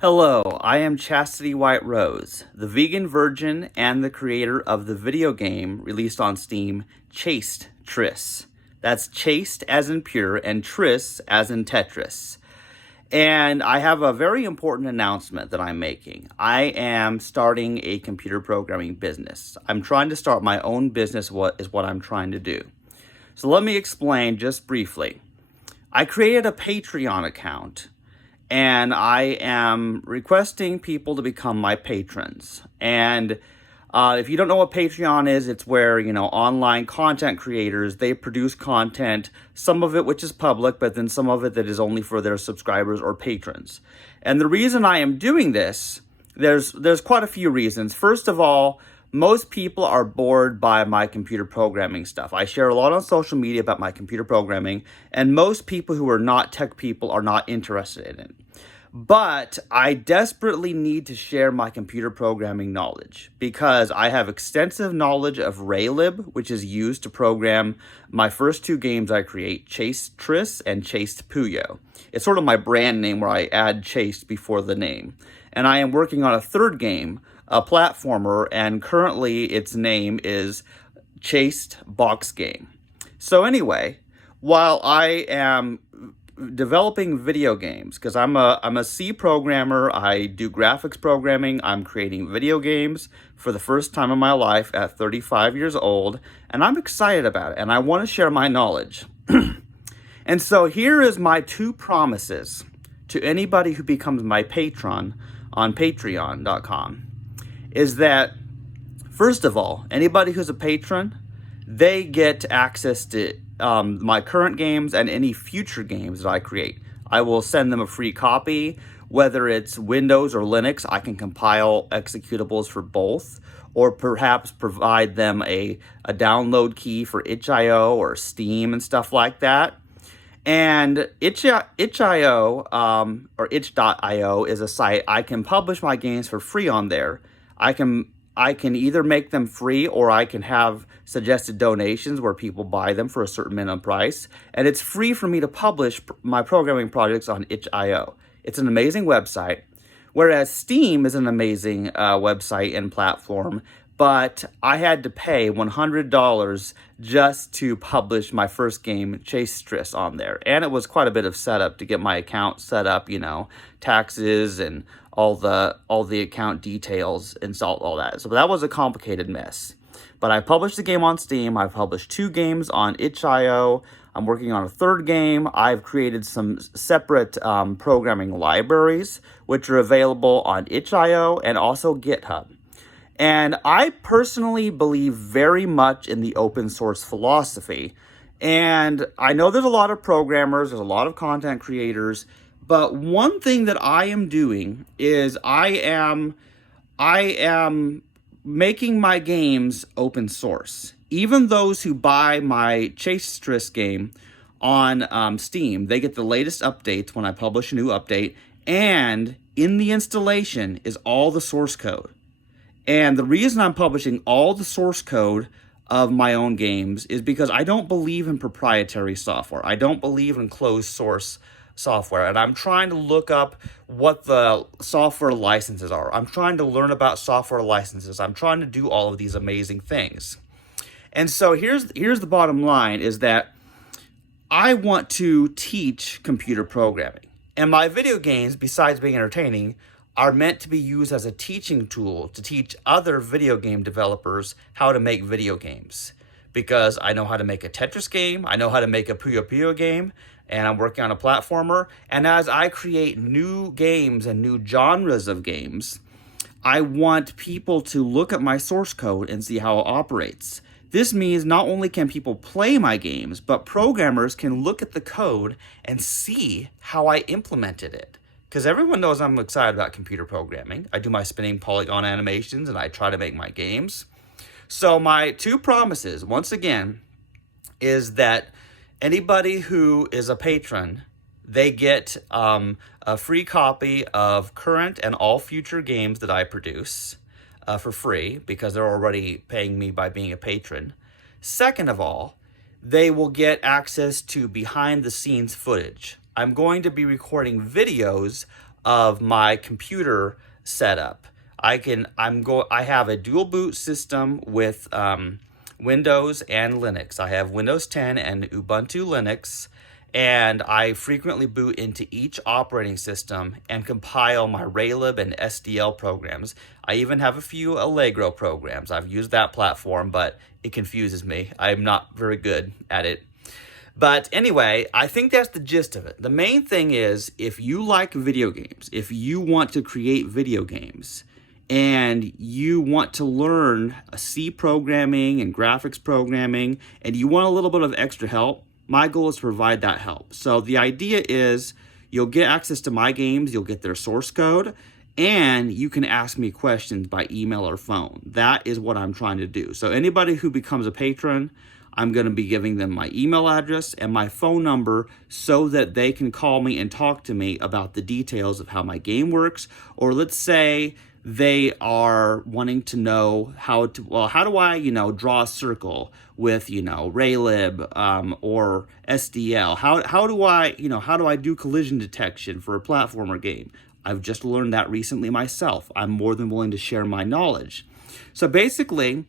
Hello, I am Chastity White Rose, the vegan virgin and the creator of the video game released on Steam, Chaste Tris. That's chaste as in pure and tris as in Tetris. And I have a very important announcement that I'm making. I am starting a computer programming business. I'm trying to start my own business, what I'm trying to do. So let me explain just briefly. I created a Patreon account and I am requesting people to become my patrons. And if you don't know what Patreon is, it's where, online content creators, they produce content, some of it which is public, but then some of it that is only for their subscribers or patrons. And the reason I am doing this, there's quite a few reasons. First of all, most people are bored by my computer programming stuff. I share a lot on social media about my computer programming, and most people who are not tech people are not interested in it. But I desperately need to share my computer programming knowledge because I have extensive knowledge of Raylib, which is used to program my first two games I create, Chaste Tris and Chaste Puyo. It's sort of my brand name where I add chaste before the name. And I am working on a third game, a platformer, and currently its name is Chaste Box Game. So anyway, while I am developing video games, because I'm a C programmer, I do graphics programming, I'm creating video games for the first time in my life at 35 years old, and I'm excited about it, and I want to share my knowledge. And so here is my two promises to anybody who becomes my patron on patreon.com, is that, first of all, anybody who's a patron, they get access to my current games and any future games that I create. I will send them a free copy, whether it's Windows or Linux. I can compile executables for both, or perhaps provide them a download key for itch.io or Steam and stuff like that. And itch.io or itch.io is a site I can publish my games for free on there. I can either make them free or I can have suggested donations where people buy them for a certain minimum price. And it's free for me to publish my programming projects on itch.io. It's an amazing website, whereas Steam is an amazing website and platform, but I had to pay $100 just to publish my first game, Chaste Tris, on there. And it was quite a bit of setup to get my account set up, taxes and all the account details and all that. So that was a complicated mess. But I published the game on Steam. I've published two games on itch.io. I'm working on a third game. I've created some separate programming libraries, which are available on itch.io and also GitHub. And I personally believe very much in the open source philosophy. And I know there's a lot of programmers, there's a lot of content creators, but one thing that I am doing is I am making my games open source. Even those who buy my Chaste Tris game on Steam, they get the latest updates when I publish a new update, and in the installation is all the source code. And the reason I'm publishing all the source code of my own games is because I don't believe in proprietary software. I don't believe in closed source software. And I'm trying to look up what the software licenses are. I'm trying to learn about software licenses. I'm trying to do all of these amazing things. And so here's the bottom line, is that I want to teach computer programming. And my video games, besides being entertaining, are meant to be used as a teaching tool to teach other video game developers how to make video games. Because I know how to make a Tetris game, I know how to make a Puyo Puyo game, and I'm working on a platformer. And as I create new games and new genres of games, I want people to look at my source code and see how it operates. This means not only can people play my games, but programmers can look at the code and see how I implemented it. Because everyone knows I'm excited about computer programming. I do my spinning polygon animations and I try to make my games. So my two promises, once again, is that anybody who is a patron, they get a free copy of current and all future games that I produce for free because they're already paying me by being a patron. Second of all, they will get access to behind the scenes footage. I'm going to be recording videos of my computer setup. I have a dual boot system with Windows and Linux. I have Windows 10 and Ubuntu Linux, and I frequently boot into each operating system and compile my Raylib and SDL programs. I even have a few Allegro programs. I've used that platform, but it confuses me. I'm not very good at it. But anyway, I think that's the gist of it. The main thing is, if you like video games, if you want to create video games, and you want to learn C programming and graphics programming, and you want a little bit of extra help, my goal is to provide that help. So the idea is you'll get access to my games, you'll get their source code, and you can ask me questions by email or phone. That is what I'm trying to do. So anybody who becomes a patron, I'm going to be giving them my email address and my phone number so that they can call me and talk to me about the details of how my game works. Or let's say they are wanting to know how do I, draw a circle with, Raylib or SDL? How do I do collision detection for a platformer game? I've just learned that recently myself. I'm more than willing to share my knowledge. So basically,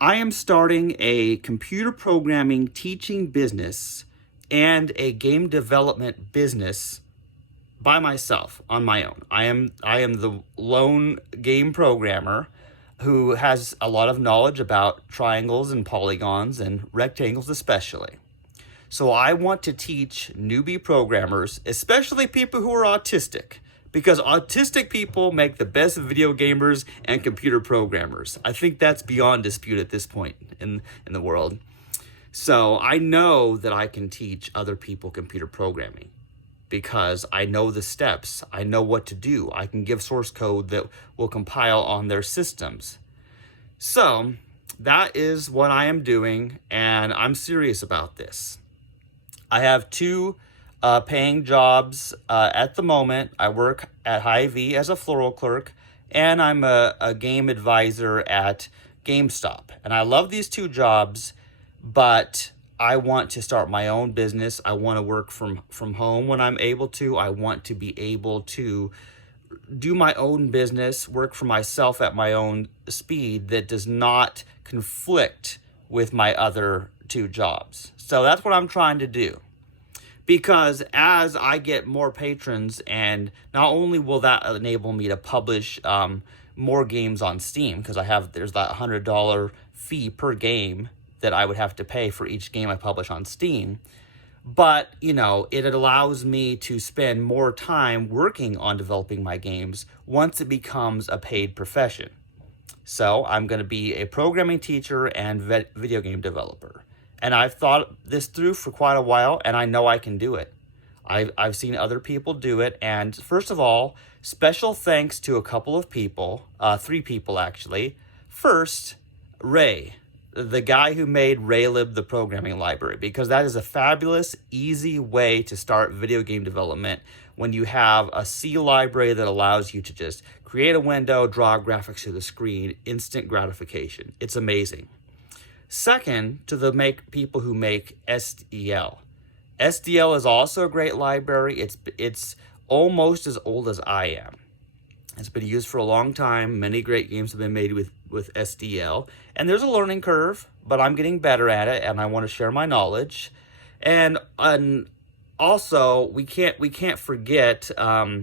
I am starting a computer programming teaching business and a game development business by myself, on my own. I am the lone game programmer who has a lot of knowledge about triangles and polygons and rectangles especially. So I want to teach newbie programmers, especially people who are autistic, because autistic people make the best video gamers and computer programmers. I think that's beyond dispute at this point in the world. So I know that I can teach other people computer programming because I know the steps. I know what to do. I can give source code that will compile on their systems. So that is what I am doing, and I'm serious about this. I have two paying jobs at the moment. I work at Hy-Vee as a floral clerk, and I'm a game advisor at GameStop. And I love these two jobs, but I want to start my own business. I want to work from home when I'm able to. I want to be able to do my own business, work for myself at my own speed that does not conflict with my other two jobs. So that's what I'm trying to do. Because as I get more patrons, and not only will that enable me to publish more games on Steam, because there's that $100 fee per game that I would have to pay for each game I publish on Steam, but it allows me to spend more time working on developing my games once it becomes a paid profession. So I'm going to be a programming teacher and video game developer. And I've thought this through for quite a while, and I know I can do it. I've seen other people do it, and first of all, special thanks to a couple of people, 3 people actually. First, Ray, the guy who made Raylib, the programming library, because that is a fabulous, easy way to start video game development when you have a C library that allows you to just create a window, draw graphics to the screen, instant gratification. It's amazing. Second, to the people who make SDL. SDL is also a great library. It's almost as old as I am. It's been used for a long time. Many great games have been made with SDL. And there's a learning curve, but I'm getting better at it, and I want to share my knowledge. And also, we can't forget the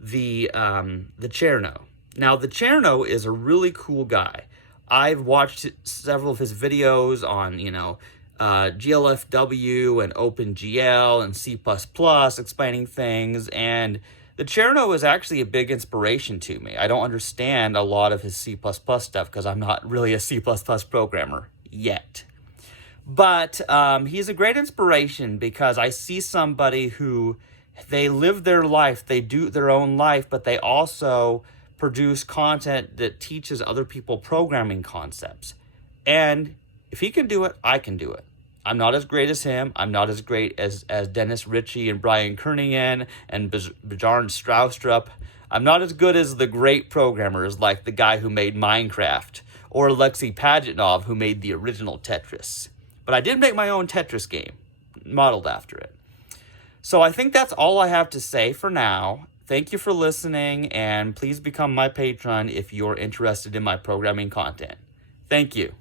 Cherno. Now, the Cherno is a really cool guy. I've watched several of his videos on, GLFW and OpenGL and C++ explaining things, and the Cherno is actually a big inspiration to me. I don't understand a lot of his C++ stuff because I'm not really a C++ programmer yet. But he's a great inspiration because I see somebody who, they live their life, they do their own life, but they also produce content that teaches other people programming concepts. And if he can do it, I can do it. I'm not as great as him. I'm not as great as Dennis Ritchie and Brian Kernighan and Bjarne Stroustrup. I'm not as good as the great programmers like the guy who made Minecraft or Alexei Pajitnov who made the original Tetris. But I did make my own Tetris game, modeled after it. So I think that's all I have to say for now. Thank you for listening, and please become my patron if you're interested in my programming content. Thank you.